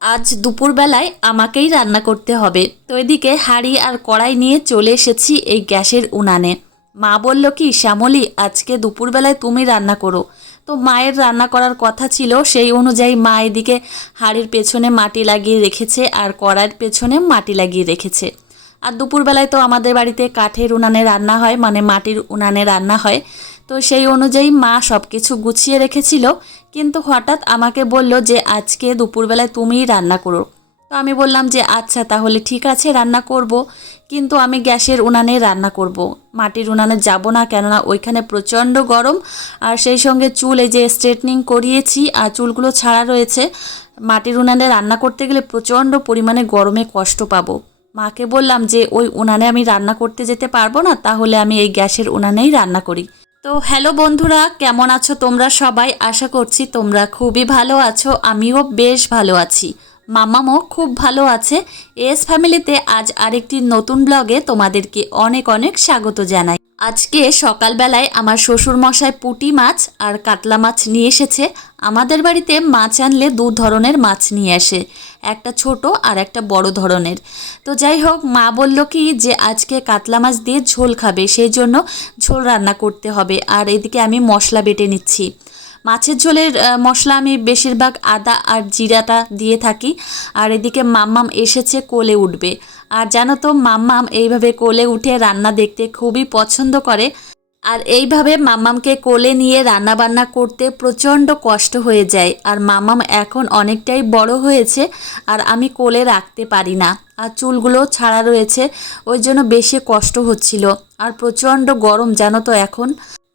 আজ দুপুরবেলায় আমাকেই রান্না করতে হবে। তো এদিকে হাঁড়ি আর কড়াই নিয়ে চলে এসেছি এই গ্যাসের উনানে। মা বলল, কি শ্যামলী, আজকে দুপুরবেলায় তুমি রান্না করো। তো মায়ের রান্না করার কথা ছিল, সেই অনুযায়ী মা এদিকে হাঁড়ির পেছনে মাটি লাগিয়ে রেখেছে আর কড়াইয়ের পেছনে মাটি লাগিয়ে রেখেছে। আর দুপুরবেলায় তো আমাদের বাড়িতে কাঠের উনানে রান্না হয় মানে মাটির উনানে রান্না হয়। তো সেই অনুযায়ী মা সব কিছু গুছিয়ে রেখেছিল, কিন্তু হঠাৎ আমাকে বলল যে আজকে দুপুরবেলায় তুমিই রান্না করো। তো আমি বললাম যে আচ্ছা তাহলে ঠিক আছে, রান্না করব। কিন্তু আমি গ্যাসের উনানে রান্না করব। মাটির উনানে যাব না, কেননা ওইখানে প্রচণ্ড গরম। আর সেই সঙ্গে চুল এই যে স্ট্রেটনিং করিয়েছি আর চুলগুলো ছাড়া রয়েছে, মাটির উনানে রান্না করতে গেলে প্রচণ্ড পরিমাণে গরমে কষ্ট পাবো। মাকে বললাম যে ওই উনানে আমি রান্না করতে যেতে পারব না, তাহলে আমি এই গ্যাসের উনানেই রান্না করি। তো হ্যালো বন্ধুরা, কেমন আছো তোমরা সবাই? আশা করছি তোমরা খুবই ভালো আছো, আমিও বেশ ভালো আছি। মামামও খুব ভালো আছে। এস ফ্যামিলিতে আজ আরেকটি নতুন ব্লগে তোমাদেরকে অনেক অনেক স্বাগত জানাই। আজকে সকালবেলায় আমার শ্বশুর মশাই পুটি মাছ আর কাতলা মাছ নিয়ে এসেছে। আমাদের বাড়িতে মাছ আনলে দু ধরনের মাছ নিয়ে আসে, একটা ছোট আর একটা বড় ধরনের। তো যাই হোক, মা বলল কি যে আজকে কাতলা মাছ দিয়ে ঝোল খাবে, সেই জন্য ঝোল রান্না করতে হবে। আর এদিকে আমি মশলা বেটে নিচ্ছি। মাছের ঝোলের মশলা আমি বেশিরভাগ আদা আর জিরাটা দিয়ে থাকি। আর এদিকে মাম্মাম এসেছে কোলে উঠবে। আর জানো তো, মাম্মাম এইভাবে কোলে উঠে রান্না দেখতে খুবই পছন্দ করে। আর এইভাবে মাম্মামকে কোলে নিয়ে রান্না বান্না করতে প্রচণ্ড কষ্ট হয়ে যায়। আর মাম্মাম এখন অনেকটাই বড় হয়েছে আর আমি কোলে রাখতে পারি না। আর চুলগুলো ছাড়া রয়েছে, ওই জন্য বেশি কষ্ট হচ্ছিল। আর প্রচণ্ড গরম, জানো তো এখন।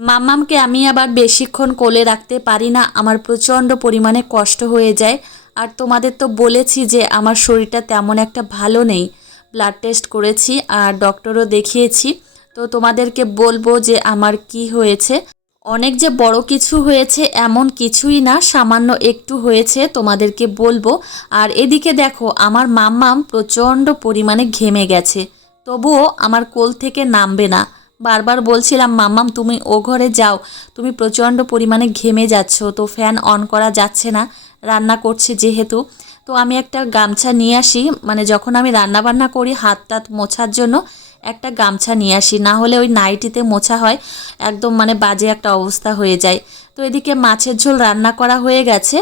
মাম্মামকে আমি আবার বেশিক্ষণ কোলে রাখতে পারি না, আমার প্রচণ্ড পরিমাণে কষ্ট হয়ে যায়। আর তোমাদের তো বলেছি যে আমার শরীরটা তেমন একটা ভালো নেই। ব্লাড টেস্ট করেছি আর ডক্টরও দেখিয়েছি। তো তোমাদেরকে বলব যে আমার কি হয়েছে। অনেক যে বড় কিছু হয়েছে এমন কিছুই না, সামান্য একটু হয়েছে তোমাদেরকে বলব। আর এদিকে দেখো, আমার মাম্মাম প্রচণ্ড পরিমাণে ঘেমে গেছে। তবুও আমার কোল থেকে নামবে না। বারবার বলছিলাম, মাম্মাম, তুমি ও ঘরে যাও। তুমি প্রচণ্ড পরিমাণে ঘেমে যাচ্ছ, তো ফ্যান অন করা যাচ্ছে না। রান্না করছে যেহেতু। তো আমি একটা গামছা নিয়ে আসি মানে যখন আমি রান্না বান্না করি হাত টাত মোছার জন্য, একটা গামছা নিয়ে আসি। না হলে ওই নাইটিতে মোছা হয়, একদম মানে বাজে একটা অবস্থা হয়ে যায়। তো এদিকে মাছের ঝোল রান্না করা হয়ে গেছে।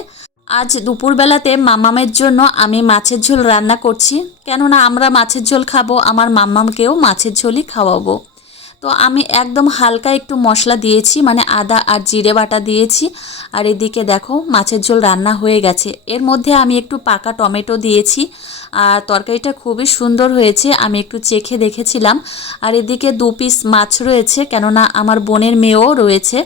আজ দুপুরবেলাতে মামামের জন্য আমি মাছের ঝোল রান্না করছি। কেননা আমরা মাছের ঝোল খাব, আমার মাম্মামকেও মাছের ঝোলই খাওয়াবো। তো আমি একদম হালকা একটু মশলা দিয়েছি মানে আদা আর জিরে বাটা দিয়েছি। আর এদিকে দেখো মাছের ঝোল রান্না হয়ে গেছে। এর মধ্যে আমি একটু পাকা টমেটো দিয়েছি আর তরকারিটা খুবই সুন্দর হয়েছে, আমি একটু চেখে দেখেছিলাম। আর এদিকে দু পিস মাছ রয়েছে, কেননা আমার বোনের মেয়েও রয়েছে।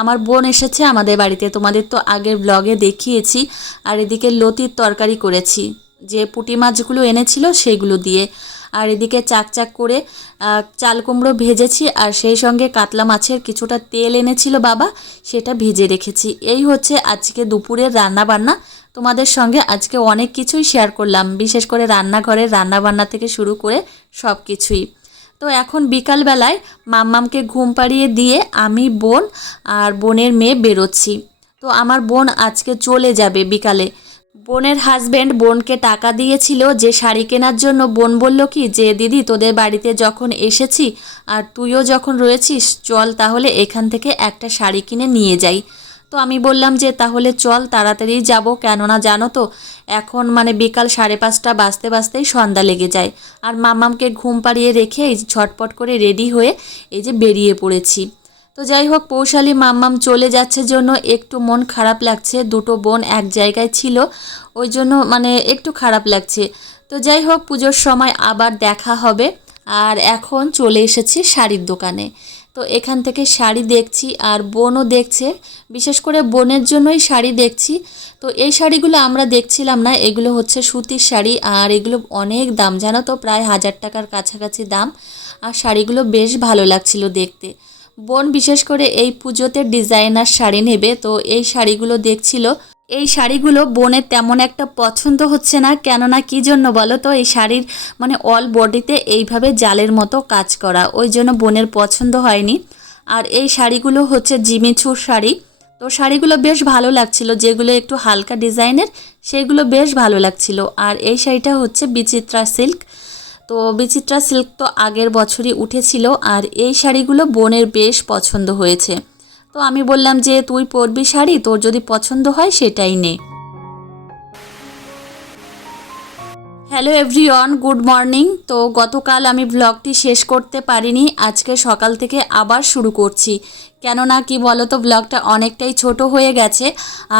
আমার বোন এসেছে আমাদের বাড়িতে, তোমাদের তো আগের ব্লগে দেখিয়েছি। আর এদিকে লতির তরকারি করেছি, যে পুঁটি মাছগুলো এনেছিল সেগুলো দিয়ে। আর এদিকে চাক চাক করে চাল কুমড়ো ভেজেছি আর সেই সঙ্গে কাতলা মাছের কিছুটা তেল এনেছিল বাবা, সেটা ভেজে রেখেছি। এই হচ্ছে আজকে দুপুরের রান্না বান্না তোমাদের সঙ্গে আজকে অনেক কিছুই শেয়ার করলাম, বিশেষ করে রান্নাঘরের রান্না বান্না থেকে শুরু করে সব কিছুই তো এখন বিকালবেলায় মাম্মামকে ঘুম পাড়িয়ে দিয়ে আমি বোন আর বোনের মেয়ে বেরোচ্ছি। তো আমার বোন আজকে চলে যাবে বিকালে। বোনের হাজব্যান্ড বোনকে টাকা দিয়েছিল যে শাড়ি কেনার জন্য। বোন বলল কি, যে দিদি, তোদের বাড়িতে যখন এসেছি আর তুইও যখন রয়েছিস, চল তাহলে এখান থেকে একটা শাড়ি কিনে নিয়ে যাই। তো আমি বললাম যে, তাহলে চল, তাড়াতাড়ি যাব। কেননা জানো তো, এখন মানে বিকাল সাড়ে পাঁচটা বাজতে বাজতেই সন্ধ্যা লেগে যায়। আর মামামকে ঘুম পাড়িয়ে রেখে এই করে রেডি হয়ে এই যে বেরিয়ে পড়েছি। তো যাই হোক, পৌশালী মাম্মাম চলে যাচ্ছে জন্য একটু মন খারাপ লাগছে। দুটো বোন এক জায়গায় ছিল, ওই জন্য মানে একটু খারাপ লাগছে। তো যাই হোক, পুজোর সময় আবার দেখা হবে। আর এখন চলে এসেছি শাড়ির দোকানে। তো এখান থেকে শাড়ি দেখছি আর বোনও দেখছে। বিশেষ করে বোনের জন্যই শাড়ি দেখছি। তো এই শাড়িগুলো আমরা দেখছিলাম না, এগুলো হচ্ছে সুতির শাড়ি আর এগুলো অনেক দাম। জানো তো, প্রায় হাজার টাকার কাছাকাছি দাম। আর শাড়িগুলো বেশ ভালো লাগছিল দেখতে। বোন বিশেষ করে এই পুজোতে ডিজাইনার শাড়ি নেবে, তো এই শাড়িগুলো দেখছিল। এই শাড়িগুলো বোনের তেমন একটা পছন্দ হচ্ছে না, কেননা কি জন্য বলো তো, এই শাড়ির মানে অল বডিতে এইভাবে জালের মতো কাজ করা, ওই জন্য বোনের পছন্দ হয়নি। আর এই শাড়িগুলো হচ্ছে জিমিছুর শাড়ি, তো শাড়িগুলো বেশ ভালো লাগছিল, যেগুলো একটু হালকা ডিজাইনের, সেগুলো বেশ ভালো লাগছিল। আর এই শাড়িটা হচ্ছে বিচিত্রা সিল্ক তো বিচিত্রা সিল্ক তো আগের বছরই উঠেছিল আর এই শাড়িগুলো বোনের বেশ পছন্দ হয়েছে। তো আমি বললাম যে, তুই পরবি শাড়ি? তোর যদি পছন্দ হয়, সেটাই নে। হ্যালো এভরিওয়ান গুড মর্নিং তো গতকাল আমি ব্লগটি শেষ করতে পারিনি, আজকে সকাল থেকে আবার শুরু করছি। কেননা কি বলো তো ব্লগটা অনেকটাই ছোট হয়ে গেছে।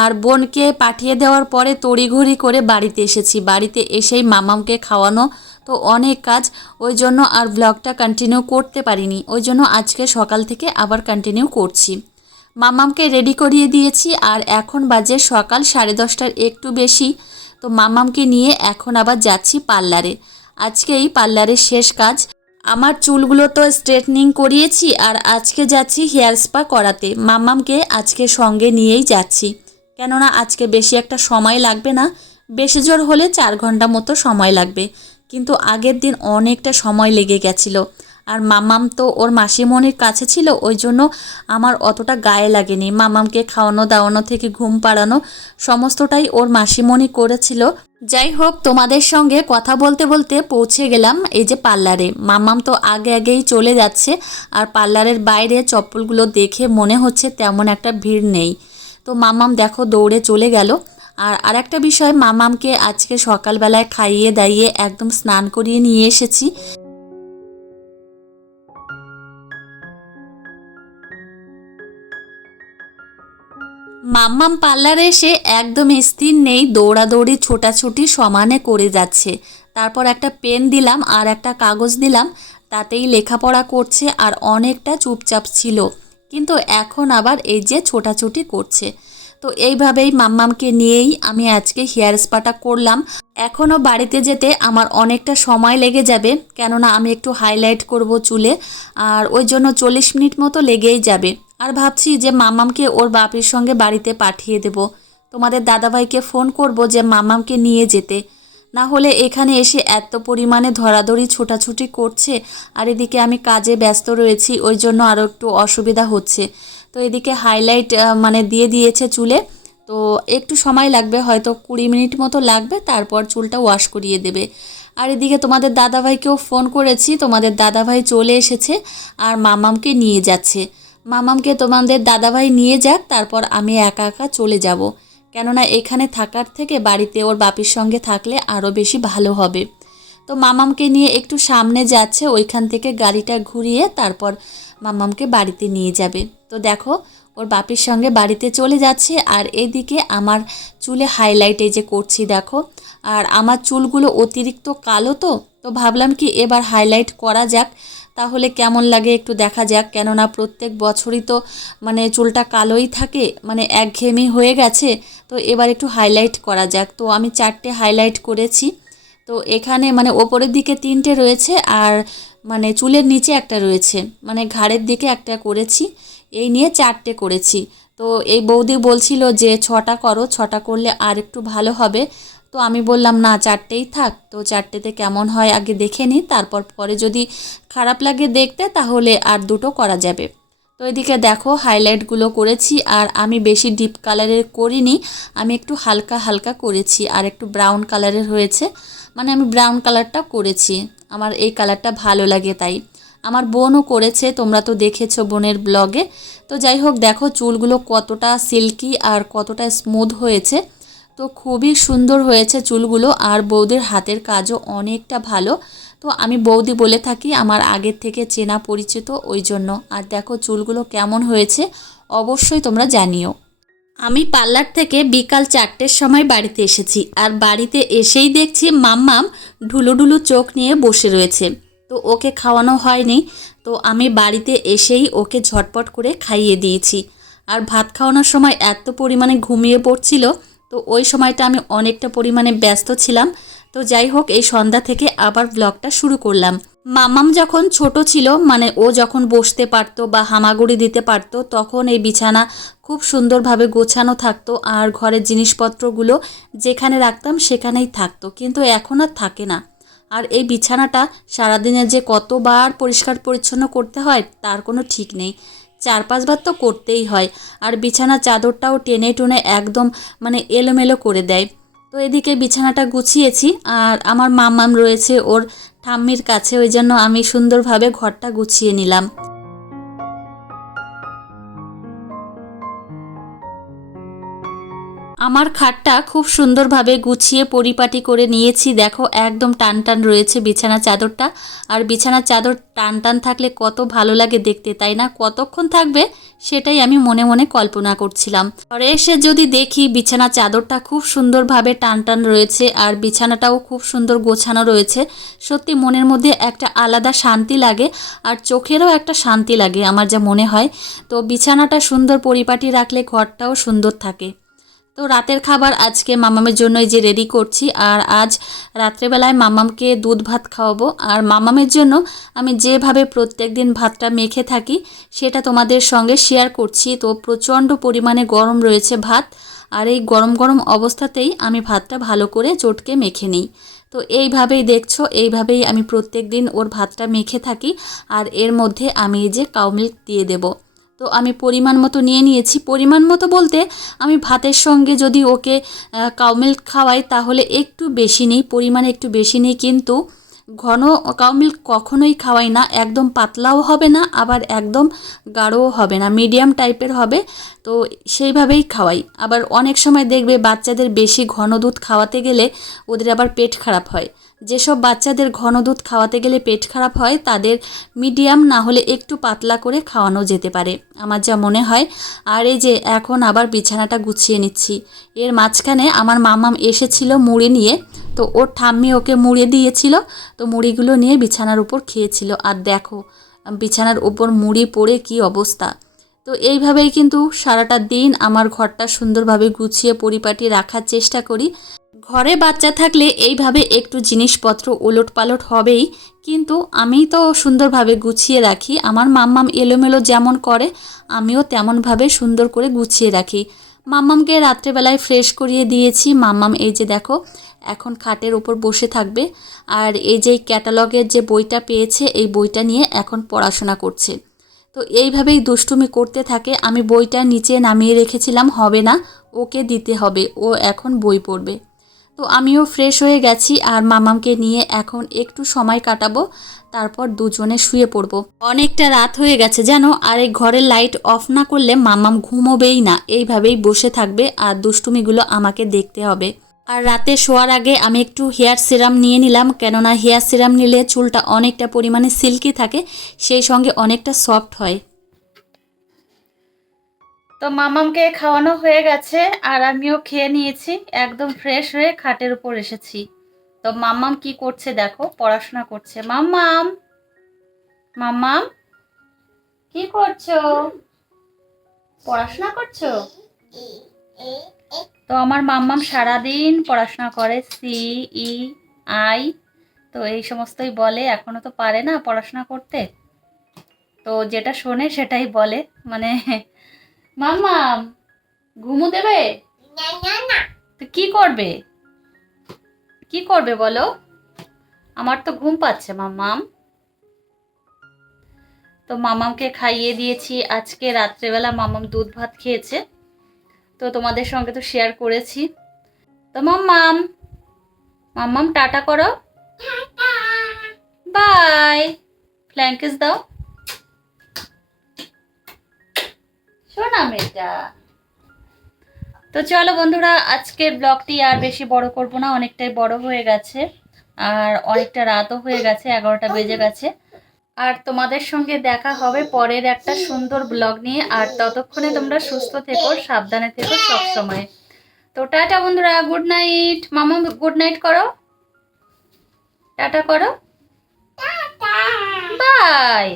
আর বোনকে পাঠিয়ে দেওয়ার পরে তড়িঘড়ি করে বাড়িতে এসেছি। বাড়িতে এসেই মামামকে খাওয়ানো তো অনেক কাজ, ওই জন্য আর ব্লগটা কন্টিনিউ করতে পারিনি। ওই জন্য আজকে সকাল থেকে আবার কন্টিনিউ করছি। মামামকে রেডি করিয়ে দিয়েছি আর এখন বাজে সকাল সাড়ে দশটার একটু বেশি। তো মামামকে নিয়ে এখন আবার যাচ্ছি পার্লারে। আজকে এই পার্লারের শেষ কাজ। আমার চুলগুলো তো স্ট্রেটনিং করিয়েছি আর আজকে যাচ্ছি হেয়ার স্পা করাতে। মামামকে আজকে সঙ্গে নিয়েই যাচ্ছি। কেননা আজকে বেশি একটা সময় লাগবে না, বেশি জোর হলে চার ঘণ্টা মতো সময় লাগবে। কিন্তু আগের দিন অনেকটা সময় লেগে গেছিল। আর মামাম তো ওর মাসিমণির কাছে ছিল, ওই জন্য আমার অতটা গায়ে লাগেনি। মামামকে খাওয়ানো, দাওয়ানো থেকে ঘুম পাড়ানো, সমস্তটাই ওর মাসিমণি করেছিল। যাই হোক তোমাদের সঙ্গে কথা বলতে বলতে পৌঁছে গেলাম এই যে পার্লারে। মামাম তো আগে আগেই চলে যাচ্ছে আর পার্লারের বাইরে চপ্পলগুলো দেখে মনে হচ্ছে তেমন একটা ভিড় নেই। তো মামাম দেখো দৌড়ে চলে গেল। আর আরেকটা বিষয় মামামকে আজকে সকালবেলায় খাইয়ে দাইয়ে একদম স্নান করিয়ে নিয়ে এসেছি। মাম্মাম পার্লারে এসে একদম স্থির নেই, দৌড়াদৌড়ি ছোটাছুটি সমানে করে যাচ্ছে। তারপর একটা পেন দিলাম আর একটা কাগজ দিলাম, তাতেই লেখাপড়া করছে আর অনেকটা চুপচাপ ছিল। কিন্তু এখন আবার এই যে ছোটাছুটি করছে। তো এইভাবেই মাম্মামকে নিয়েই আমি আজকে হেয়ার স্পাটা করলাম। এখনও বাড়িতে যেতে আমার অনেকটা সময় লেগে যাবে, কেননা আমি একটু হাইলাইট করব চুলে, আর ওই জন্য চল্লিশ মিনিট মতো লেগেই যাবে। আর ভাবছি যে মামামকে ওর বাপির সঙ্গে বাড়িতে পাঠিয়ে দেব। তোমাদের দাদাভাইকে ফোন করব যে মামামকে নিয়ে যেতে। না হলে এখানে এসে এত পরিমাণে ধরাধরি, ছোটাছুটি করছে আর এদিকে আমি কাজে ব্যস্ত রয়েছি, ওই জন্য আরও একটু অসুবিধা হচ্ছে। তো এদিকে হাইলাইট মানে দিয়ে দিয়েছে চুলে। তো একটু সময় লাগবে, হয়তো কুড়ি মিনিট মতো লাগবে, তারপর চুলটা ওয়াশ করিয়ে দেবে। আর এদিকে তোমাদের দাদাভাইকেও ফোন করেছি, তোমাদের দাদাভাই চলে এসেছে আর মামামকে নিয়ে যাচ্ছে। মামামকে তোমাদের দাদাভাই নিয়ে যাক, তারপর আমি একা একা চলে যাব। কেননা এখানে থাকার থেকে বাড়িতে ওর বাপির সঙ্গে থাকলে আরও বেশি ভালো হবে। তো মামামকে নিয়ে একটু সামনে যাচ্ছে, ওইখান থেকে গাড়িটা ঘুরিয়ে তারপর মামামকে বাড়িতে নিয়ে যাবে। তো দেখো, ওর বাপির সঙ্গে বাড়িতে চলে যাচ্ছে, আর এদিকে আমার চুলে হাইলাইট এই যে করছি, দেখো। আর আমার চুলগুলো অতিরিক্ত কালো তো তো ভাবলাম কি এবার হাইলাইট করা যাক। তাহলে কেমন লাগে একটু দেখা যাক? কেননা প্রত্যেক বছরই তো মানে চুলটা কালোই থাকে মানে একঘেয়েমি হয়ে গেছে, তো এবার একটু হাইলাইট করা যাক। তো আমি চারটে হাইলাইট করেছি। তো এখানে মানে ওপরের দিকে তিনটে রয়েছে আর মানে চুলের নিচে একটা রয়েছে মানে ঘাড়ের দিকে একটা করেছি। এই নিয়ে চারটে করেছি। তো এই বৌদি বলছিল যে ছটা করো, ছটা করলে আর একটু ভালো হবে। তো আমি বললাম, না, চারটেই থাক। তো চারটেতে কেমন হয় আগে দেখে নিই তারপর পরে যদি খারাপ লাগে দেখতে, তাহলে আর দুটো করা যাবে। তো এদিকে দেখো হাইলাইটগুলো করেছি, আর আমি বেশি ডিপ কালারের করিনি, আমি একটু হালকা হালকা করেছি, আর একটু ব্রাউন কালারের হয়েছে। মানে আমি ব্রাউন কালারটা করেছি, আমার এই কালারটা ভালো লাগে তাই। আমার বোনও করেছে, তোমরা তো দেখেছ বোনের ব্লগে তো যাই হোক, দেখো চুলগুলো কতটা সিল্কি আর কতটা স্মুথ হয়েছে। তো খুবই সুন্দর হয়েছে চুলগুলো আর বৌদির হাতের কাজও অনেকটা ভালো। তো আমি বৌদি বলে থাকি, আমার আগের থেকে চেনা পরিচিত ওই জন্য। আর দেখো চুলগুলো কেমন হয়েছে, অবশ্যই তোমরা জানিও। আমি পার্লার থেকে বিকাল চারটের সময় বাড়িতে এসেছি আর বাড়িতে এসেই দেখছি মাম্মাম ঢুলু ঢুলু চোখ নিয়ে বসে রয়েছে। তো ওকে খাওয়ানো হয়নি, তো আমি বাড়িতে এসেই ওকে ঝটপট করে খাইয়ে দিয়েছি। আর ভাত খাওয়ানোর সময় এত পরিমাণে ঘুমিয়ে পড়ছিল তো ওই সময়টা আমি অনেকটা পরিমাণে ব্যস্ত ছিলাম। তো যাই হোক, এই সন্ধ্যা থেকে আবার ব্লগটা শুরু করলাম। মামাম যখন ছোট ছিল মানে ও যখন বসতে পারতো বা হামাগুড়ি দিতে পারতো, তখন এই বিছানা খুব সুন্দরভাবে গোছানো থাকতো আর ঘরের জিনিসপত্রগুলো যেখানে রাখতাম সেখানেই থাকতো, কিন্তু এখন আর থাকে না। আর এই বিছানাটা সারাদিনে যে কতবার পরিষ্কার পরিচ্ছন্ন করতে হয়, তার কোনো ঠিক নেই। চার পাঁচবার তো করতেই হয়। আর বিছানা চাদরটাও টেনে টুনে একদম মানে এলোমেলো করে দেয়। তো এদিকে বিছানাটা গুছিয়েছি আর আমার মামাম রয়েছে ওর ঠাম্মির কাছে। ওই জন্য আমি সুন্দরভাবে ঘরটা গুছিয়ে নিলাম। আমার খাটটা খুব সুন্দরভাবে গুছিয়ে পরিপাটি করে নিয়েছি। দেখো, একদম টান টান রয়েছে বিছানা চাদরটা। আর বিছানা চাদর টান টান থাকলে কত ভালো লাগে দেখতে, তাই না? কতক্ষণ থাকবে সেটাই আমি মনে মনে কল্পনা করছিলাম। পরে এসে যদি দেখি বিছানা চাদরটা খুব সুন্দরভাবে টান টান রয়েছে আর বিছানাটাও খুব সুন্দর গোছানো রয়েছে, সত্যি মনের মধ্যে একটা আলাদা শান্তি লাগে আর চোখেরও একটা শান্তি লাগে আমার যা মনে হয়। তো বিছানাটা সুন্দর পরিপাটি রাখলে ঘরটাও সুন্দর থাকে। তো রাতের খাবার আজকে মামামের জন্য যে রেডি করছি, আর আজ রাত্রেবেলায় মামামকে দুধ ভাত খাওয়াবো। আর মামামের জন্য আমি যেভাবে প্রত্যেক দিন ভাতটা মেখে থাকি, সেটা তোমাদের সঙ্গে শেয়ার করছি। তো প্রচণ্ড পরিমাণে গরম রয়েছে ভাত, আর এই গরম গরম অবস্থাতেই আমি ভাতটা ভালো করে চটকে মেখে নিই। তো এইভাবেই দেখছ, এইভাবেই আমি প্রত্যেক দিন ওর ভাতটা মেখে থাকি, আর এর মধ্যে আমি এই যে কাউ মিল্ক দিয়ে দেবো। তো আমি পরিমাণ মতো নিয়ে নিয়েছি। পরিমাণ মতো বলতে আমি ভাতের সঙ্গে যদি ওকে কাউ মিল্ক খাওয়াই তাহলে একটু বেশি নেই, পরিমাণে একটু বেশি নেই কিন্তু ঘন কাউ মিল্ক কখনোই খাওয়াই না, একদম পাতলাও হবে না, আবার একদম গাঢ়ও হবে না মিডিয়াম টাইপের হবে। তো সেইভাবেই খাওয়াই। আবার অনেক সময় দেখবে বাচ্চাদের বেশি ঘন দুধ খাওয়াতে গেলে ওদের আবার পেট খারাপ হয়। যেসব বাচ্চাদের ঘন দুধ খাওয়াতে গেলে পেট খারাপ হয়, তাদের মিডিয়াম না হলে একটু পাতলা করে খাওয়ানো যেতে পারে। আমার যা মনে হয়, আর এই যে এখন আবার বিছানাটা গুছিয়ে নিচ্ছি। এর মাঝখানে আমার মামাম এসেছিল মুড়ি নিয়ে, তো ওর ঠাম্মি ওকে মুড়ে দিয়েছিল, তো মুড়িগুলো নিয়ে বিছানার উপর খেয়েছিল। আর দেখো, বিছানার উপর মুড়ি পড়ে কি অবস্থা। তো এইভাবেই কিন্তু সারাটা দিন আমার ঘরটা সুন্দরভাবে গুছিয়ে পরিপাটি রাখার চেষ্টা করি। ঘরে বাচ্চা থাকলে এইভাবে একটু জিনিসপত্র ওলট পালট হবেই, কিন্তু আমি তো সুন্দরভাবে গুছিয়ে রাখি। আমার মাম্মাম এলোমেলো যেমন করে, আমিও তেমনভাবে সুন্দর করে গুছিয়ে রাখি। মাম্মামকে রাত্রেবেলায় ফ্রেশ করিয়ে দিয়েছি। মাম্মাম, এই যে দেখো, এখন খাটের ওপর বসে থাকবে। আর এই যে ক্যাটালগের যে বইটা পেয়েছে, এই বইটা নিয়ে এখন পড়াশোনা করছে। তো এইভাবেই দুষ্টুমি করতে থাকে। আমি বইটা নিচে নামিয়ে রেখেছিলাম, হবে না, ওকে দিতে হবে। ও এখন বই পড়বে। তো আমিও ফ্রেশ হয়ে গেছি আর মামামকে নিয়ে এখন একটু সময় কাটাবো, তারপর দুজনে শুয়ে পড়ব। অনেকটা রাত হয়ে গেছে জানো, আর এই ঘরের লাইট অফ না করলে মামাম ঘুমোবেই না। এইভাবেই বসে থাকবে আর দুষ্টুমিগুলো আমাকে দেখতে হবে। আর রাতে শোয়ার আগে আমি একটু হেয়ার সিরাম নিয়ে নিলাম, কেননা হেয়ার সিরাম নিলে চুলটা অনেকটা পরিমাণে সিল্কি থাকে, সেই সঙ্গে অনেকটা সফট হয়। তো মামামকে খাওয়ানো হয়ে গেছে আর আমিও খেয়ে নিয়েছি, একদম ফ্রেশ হয়ে খাটের উপর এসেছি। তো মাম্মাম কি করছে দেখো, পড়াশোনা করছে। মাম্মাম মাম্মাম কি করছ? পড়াশোনা করছ? তো আমার মাম্মাম সারাদিন পড়াশোনা করে সি ই আই তো এই সমস্তই বলে। এখনও তো পারে না পড়াশোনা করতে। তো যেটা শোনে সেটাই বলে। মানে মাম্মাম ঘুমু দেবে? তো কি করবে? কি করবে বলো? আমার তো ঘুম পাচ্ছে মাম্মাম। তো মামামকে খাইয়ে দিয়েছি। আজকে রাত্রেবেলা মামাম দুধ ভাত খেয়েছে। তো তোমাদের সঙ্গে তো শেয়ার করেছি। তো মাম্মাম মাম্মাম টাটা করো। বাই ফ্ল্যাঙ্কেস দাও। শোনা মেয়েটা। তো চলো বন্ধুরা আজকের ব্লগটি আর বেশি বড় করব না অনেকটাই বড় হয়ে গেছে। আর অনেকটা রাতও হয়ে গেছে এগারোটা বেজে গেছে। আর তোমাদের সঙ্গে দেখা হবে পরের একটা সুন্দর ব্লগ নিয়ে। আর ততক্ষণে তোমরা সুস্থ থেকো সাবধানে থেকো সবসময় তো টাটা বন্ধুরা গুড নাইট। মামা গুড নাইট করো। টাটা করো। বাই।